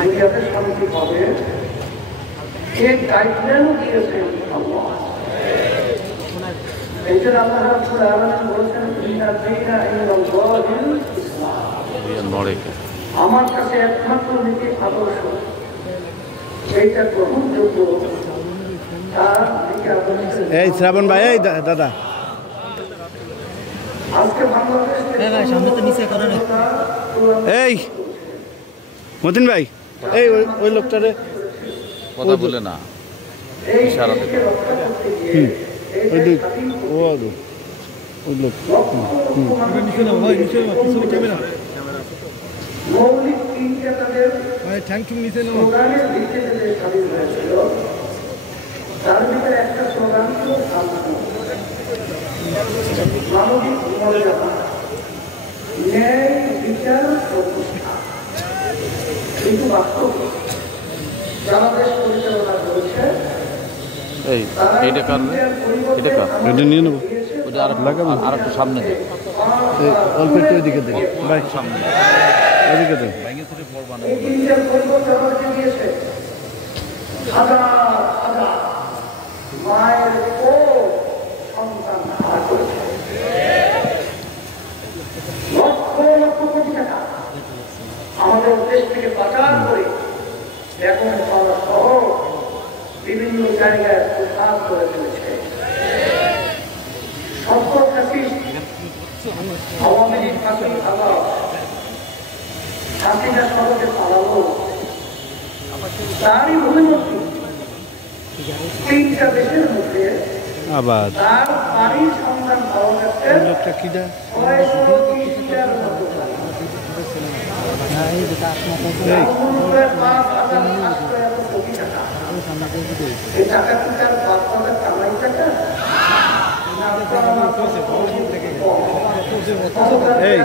দুনিয়াতে শান্তি পাবে এই গাইডলাইনও দিয়েছেন আল্লাহ। এই জন্য আল্লাহ রাব্বুল আলামিন বলেছেন ইন্না দীনা ইনদাল্লাহিল ইসলাম, আমার কাছে একমাত্র নীতি আদর্শ এইটা গ্রহণযোগ্য। তার নীতি আদর্শ এই শ্রাবণ ভাই, এই দাদা আজকে বাংলাদেশ এই মতিন ভাই, এই ওই লোকটারে কথা বলে না, ইশারা দেবে। ওই দিক ও ওই লোক মৌলিক তিনটা তাদের থ্যাংক ইউ নিচে স্লোগানের ভিত্তিতে যে স্বাধীন হয়েছিল তার ভিতরে একটা স্লোগান ছিল মানবিক মর্যাদা, ন্যায় বিচার প্রতিষ্ঠা। কিন্তু বাস্তব যারা দেশ পরিচালনা করেছে এইটা কার এটা কার এটা নিয়ে নেবো, ওটা আর একটু সামনে দেখ, অল্প একটু ওইদিকে দেখ ভাই, সামনে ওইদিকে দেখ। এই তিনটার পরিবর্তন আমাকে দিয়েছে হাজার হাজার মায়ের ও সন্তান হারা করেছে, লক্ষ লক্ষ কোটি টাকা আমাদের দেশ থেকে পাচার করে এখন আমরা সহ বিভিন্ন জায়গায় প্রসার করে ফেলেছে। সত্য ফ্যাসিস্ট আওয়ামী লীগ ফাঁসি আবার হাসিনা সড়কে পালালো, তারই অভিমুখী তিনটা দেশের মধ্যে আবার তার বাড়ির সন্ধান পাওয়া গেছে লোকটা কি দা 630টার মতো। এই টাকা কি তার বাচ্চাদের কামাই টাকা? এই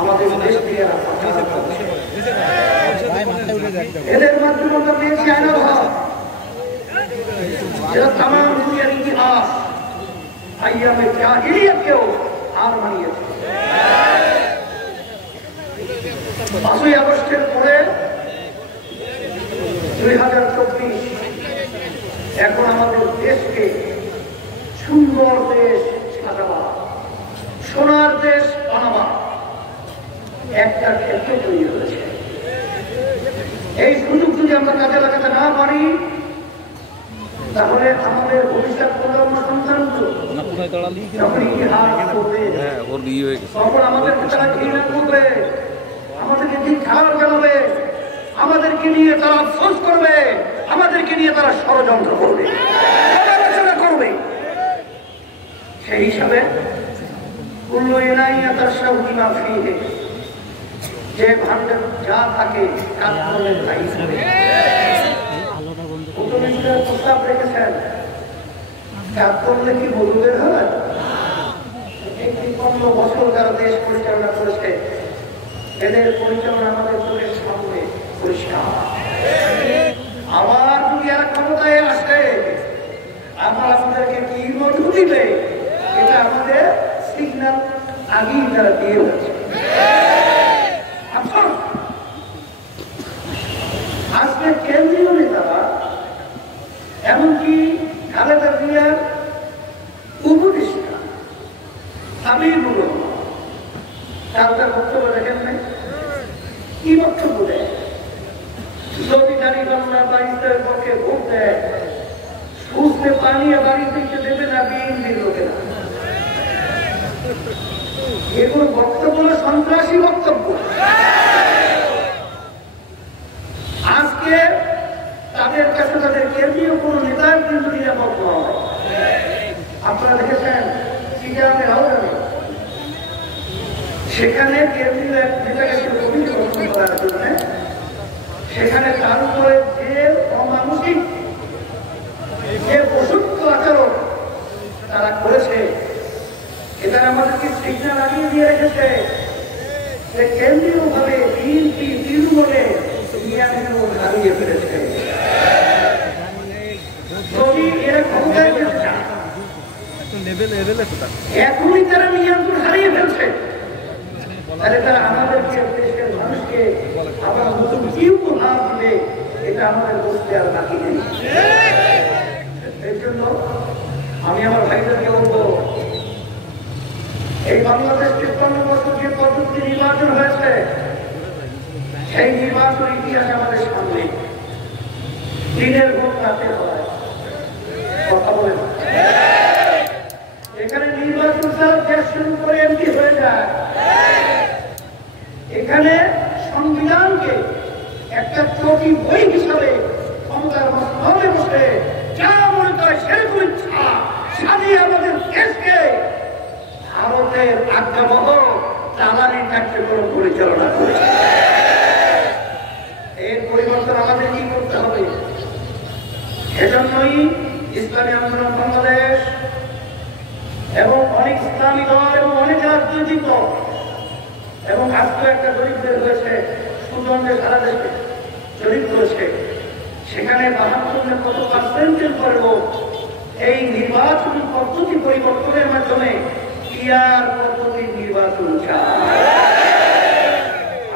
আমাদের দেশ দিয়ে এদের মাধ্যমে আমরা পেয়েছি আইনাল হক, যেটা তাম দুনিয়ার ইতিহাস আইয়ামে জাহিলিয়াতকেও হার মানিয়েছে। 5ই আগস্টের পরে 2024 এখন আমাদের দেশকে সুন্দর দেশ সাজাবা, সোনার দেশ বানাবা একটা ক্ষেত্র তৈরি হয়েছে। এই সুযোগ যদি আমরা কাজে লাগাতে না পারি তাহলে আমাদের ভবিষ্যৎ প্রজন্ম সন্তানগুলো যখন ইতিহাস পড়বে তখন আমাদেরকে তারা ঘৃণা করবে, আমাদেরকে ধিক্কার জানাবে, আমাদেরকে নিয়ে তারা আফসোস করবে, আমাদেরকে নিয়ে তারা ষড়যন্ত্র করবে, সমালোচনা করবে। সেই হিসাবে যে ভান্ডার যা থাকে কাজ করলে তাই হবে। প্রস্তাব রেখেছেন কাজ করলে কি বলবে হয়? 15 বছর যারা দেশ পরিচালনা করেছে এদের পরিচালনা আমাদের চোখের সামনে পরিষ্কার। আবার যদি এরা ক্ষমতায় আসে আবার আমাদেরকে কি মজবুত দিবে এটা আমাদের সিগন্যাল আগেই তারা দিয়ে হচ্ছে। আজকে কেন্দ্রীয় নেতারা এমনকি খালেদা জিয়ার উপদেষ্টা হাবিবুর রহমান তার বক্তব্য দেখেন নাই? কি বক্তব্য দেয়? যদি নারী বাংলা বা ইসলামের পক্ষে ভোট দেয় সুস্থে পানিয়ে বাড়ি থেকে দেবে না বিএনপির লোকেরা। এগুলো বক্তব্য সন্ত্রাসী বক্তব্য। আজকে তাদের কাছে তাদের কেন্দ্রীয় কোন নেতার কিন্তু নিরাপদ নয়। আপনারা দেখেছেন চিটাগাংয়ের আওতায় সেখানে কেন্দ্রীয় এক নেতাকে অভিযোগ গঠন করার জন্য সেখানে তার উপরে যে অমানসিক যে পশুত্ব আচরণ তারা করেছে এটা আমাদেরকে সিগন্যাল লাগিয়ে দিয়ে রেখেছে যে কেন্দ্রীয় ভাবে বিএনপি তৃণমূলে হারিয়ে ফেলেছে। যদি এরা ক্ষমতায় যেতে চায় এখনই তারা নিয়ন্ত্রণ হারিয়ে ফেলছে, তাহলে তারা আমাদেরকে দেশের আসবে এটা আমাদের বুঝতে আর বাকি নেই। এই জন্য আমি আমার ভাইদেরকে বলবো, এই বাংলাদেশ ৫৩ বছর যে পদ্ধতি নির্বাচন হয়েছে, সেই নির্বাচন ইতিহাস আমাদের সামনে। দিনের ভোট রাতে হয়, কথা বলে না। এখানে নির্বাচন ছাড়া দেশ শুরু করে এমপি হয়ে যায়। এখানে সংবিধানকে একটা চটি বই হিসাবে ক্ষমতার মধ্যে বসে যা মনে করে সেরকম ইচ্ছা সাজিয়ে আমাদের দেশকে ভারতের আজ্ঞাবহ জ্বালানি কার্যক্রম পরিচালনা করেছে। এর পরিবর্তন আমাদের কি করতে হবে? এজন্যই ইসলামী আন্দোলন বাংলাদেশ এবং অনেক ইসলামী দল এবং অনেক রাজনৈতিক দল এবং আজকে একটা জরিপ বের হয়েছে, সুন্দরবনে সারা দেশে জরিপ করেছে, সেখানে ৭২ কত পার্সেন্টের পরেও এই নির্বাচন পদ্ধতি পরিবর্তনের মাধ্যমে পিআর পদ্ধতির নির্বাচন চায়।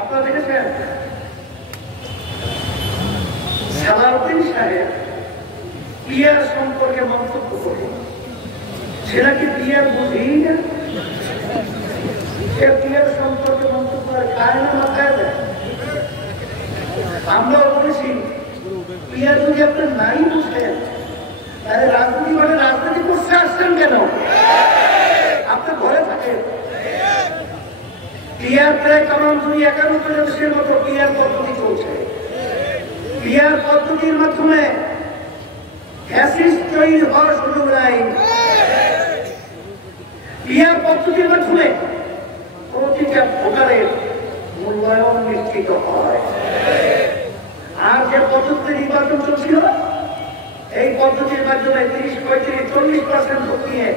আপনারা দেখেছেন সালাউদ্দিন সাহেব পিআর সম্পর্কে মন্তব্য করে, সেটা কি পিআর বুঝেই না? সে পিআর সম্পর্কে মন্তব্য করে খায় না, মাথায় দেয়। আমরাও বলেছি পিআর যদি আপনার নাই বুঝেন তাহলে রাজনীতি মানে রাজনীতি করতে আসছেন কেন? আপনার ঘরে থাকেন। পিআর প্রায় তমাম 91 দেশের মতো পিআর পদ্ধতি চলছে। পিআর পদ্ধতির মাধ্যমে ফ্যাসিস্ট তৈরি হওয়ার সুযোগ নাই। পিআর পদ্ধতির মাধ্যমে প্রতিটা ভোটারের মূল্যায়ন নিশ্চিত হয়। আর যে পদ্ধতি নির্বাচন চলছিল, এই পদ্ধতির মাধ্যমে ৩০, ৩৫, ৪০% ভোট নিয়ে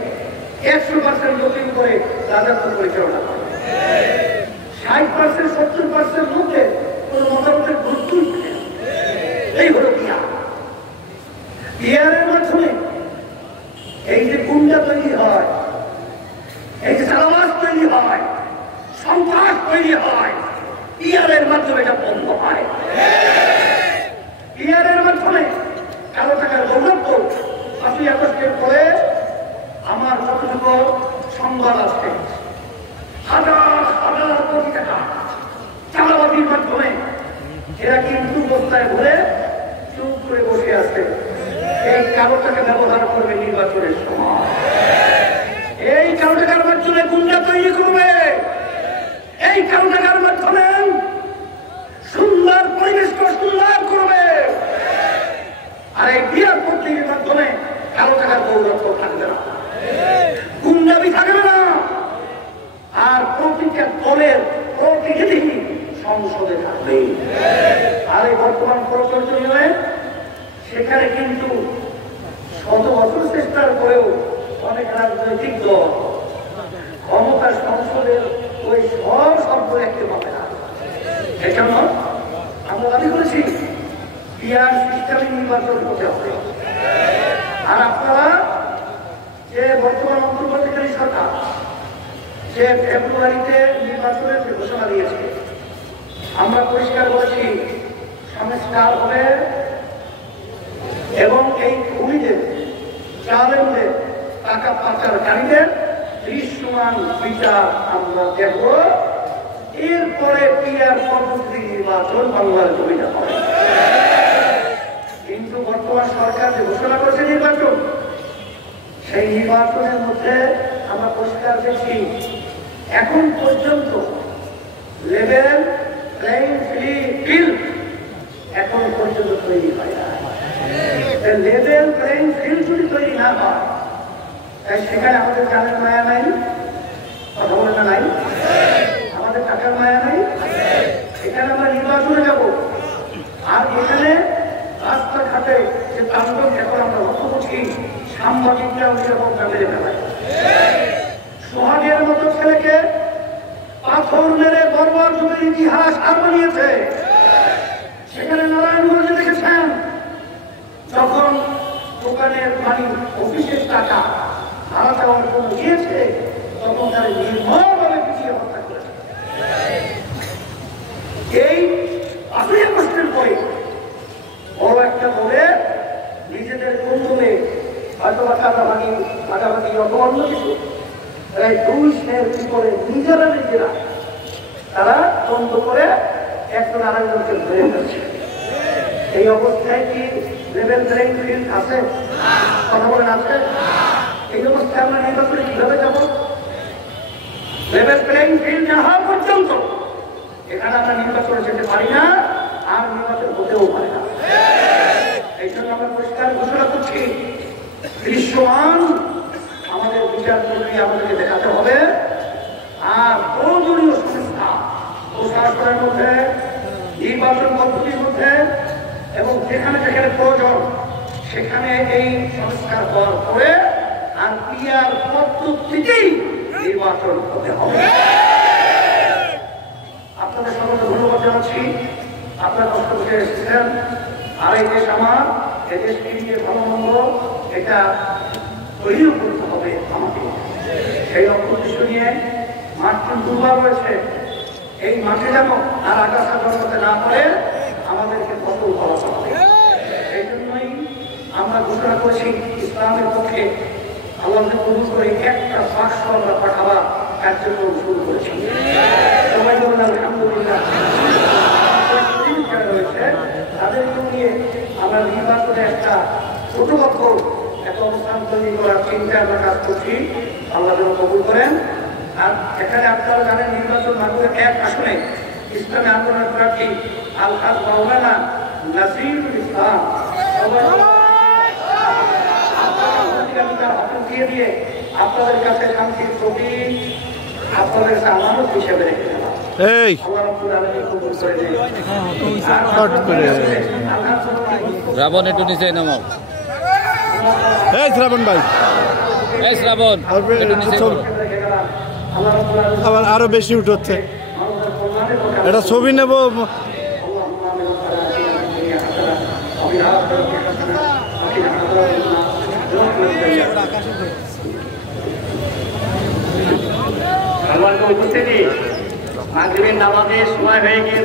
১০০% ভোটিং করে রাজত্ব পরিচালনা করে। ৬০%, ৭০% লোকের কোন মতামতের গুরুত্বই থাকে না। এই হলো পিআর। পিআরের মাধ্যমে এই যে গুন্ডা তৈরি হয়, এই যে চালাবাস তৈরি হয়, সন্ত্রাস তৈরি হয়, পিআরের মাধ্যমে এটা বন্ধ হয়। পিআরের মাধ্যমে কালো টাকার গৌরব ৫ই আগস্টের পরে আমার যতটুকু সংবাদ আছে, হাজার হাজার কোটি টাকা চালাবাজির মাধ্যমে এরা কিন্তু বস্তায় ভরে চুপ করে বসে আছে। এই কালো টাকা ব্যবহার করবে নির্বাচনের সময়। এই কালো টাকার মাধ্যমে গুন্ডা তৈরি করবে। এই কালো টাকার মাধ্যমে সুন্দর পরিবেশকে সুন্দর করবে। আর এই পিআর পদ্ধতির মাধ্যমে কালো টাকার গৌরব থাকবে না, গুন্ডামি থাকবে না। আর প্রতিটা দলের প্রতিনিধি সংসদে থাকবে। আর এই বর্তমান প্রচলিত সেখানে কিন্তু ১০০ বছর চেষ্টার পরেও অনেক রাজনৈতিক দল ক্ষমতার সংসদের ওই সব শব্দ দেখতে পাবে না। এজন্য আমরা দাবি করেছি পিআর সিস্টেমে নির্বাচন হতে হবে। আর আপনারা যে বর্তমান অন্তর্বর্তীকালীন সরকার যে ফেব্রুয়ারিতে নির্বাচনের ঘোষণা দিয়েছে, আমরা পরিষ্কার বলেছি সংস্কার হবে এবং এই খুনিদের, জালেমদের, টাকা পাচারকারীদের দৃশ্যমান বিচার আমরা দেব। এরপরে পিআর পদ্ধতি নির্বাচন বাংলার জমিতে হবে। কিন্তু বর্তমান সরকার যে ঘোষণা করেছে নির্বাচন, সেই নির্বাচনের মধ্যে আমরা পরিষ্কার দেখছি এখন পর্যন্ত লেভেল প্লেইং ফিল্ড এখন পর্যন্ত তৈরি হয় না। লেভেল প্লেইং ফিল্ড যদি তৈরি না হয়, তাই সেখানে আমাদের জানের মায়া নাই, কথা বলে না নাই, আমাদের টাকার মায়া নাই। এখানে আমরা নির্বাচনে যাব। আর এখানে রাস্তাঘাটে যে তাণ্ডব এখন আমরা লক্ষ্য করছি, সাংবাদিকরাও সেরকম মেরে ফেলায়। সোহাগের মতো ছেলেকে পাথর মেরে বর্বর যুগের ইতিহাস আর বানিয়েছে। সেখানে নারায়ণগঞ্জে দেখেছেন যখন দোকানের মালিক অফিসের টাকা ভাড়া দেওয়ার জন্য গিয়েছে, তখন তারা নির্মমভাবে পিছিয়ে হত্যা করেছে। এই ৫ই আগস্টের পরে অথবা কাটাভাগি অথবা অন্য কিছু, এই দুই শ্রেণীর ভিতরে নিজেরা তারা দ্বন্দ্ব করে একজন আরেকজনকে ধরে ফেলছে। এই অবস্থায় কি লেভেল প্লেইং ফিল্ড আছে? কথা বলেন আছে? এই অবস্থায় আমরা নির্বাচনে কিভাবে যাব? লেভেল প্লেইং ফিল্ড না হওয়া পর্যন্ত এখানে আমরা নির্বাচনে যেতে পারি না, আর নির্বাচন হতেও পারে না। এই জন্য আমরা পরিষ্কার ঘোষণা করছি, দৃশ্যমান আমাদের বিচার প্রক্রিয়া আমাদেরকে দেখাতে হবে। আর প্রয়োজনীয় সংস্থা প্রশাসনের মধ্যে, নির্বাচন পদ্ধতির মধ্যে এবং যেখানে যেখানে প্রয়োজন সেখানে এই সংস্কার হওয়ার পরে আর পিআর পদ্ধতিতেই নির্বাচন হতে হবে। আপনাদের সকলকে ধন্যবাদ জানাচ্ছি, আপনারা কষ্ট করে এসেছেন। আর এই দেশ আমার, এই দেশকে নিয়ে ভালো মন্দ এটা তৈরিও করতে হবে আমাকে। সেই অপদৃশ্য নিয়ে মাঠটি দুর্বল রয়েছে, এই মাঠে যেন আর আগাছা জন্মাতে না পারে আমাদেরকে ফসল ফলাতে হবে। এই জন্যই আমরা ঘোষণা করেছি ইসলামের পক্ষে আল্লাহকে কবুল করে একটা 500 আমরা পাঠাবার কার্যক্রম শুরু করেছি। সবাই বলুন আলহামদুলিল্লাহ। রয়েছে তাদেরকে নিয়ে আমরা নির্বাচনে একটা ছোটবদ্ধ একটা অবস্থান তৈরি করার চিন্তা আমরা কাজ করছি। আল্লাহ যেন কবুল করেন। আর এখানে আপনারা জানেন নির্বাচন মাধ্যমে 1 আসনে ইসলামী আন্দোলনের প্রার্থী আলহাজ মাওলানা নাসিরুল ইসলাম দিয়ে দিয়ে আপনাদের কাছে শান্তির ছবি আপনাদের কাছে আমানত হিসেবে রেখে দেওয়া। এই শ্রাবণ একটু নিচে নামাও। এই শ্রাবণ ভাই, এই শ্রাবণ একটু নিচে করো। আবার আরো বেশি উঠছে, এটা ছবি নেব। উপস্থিতি মাগরিবের নামাজের সময় হয়ে গিয়ে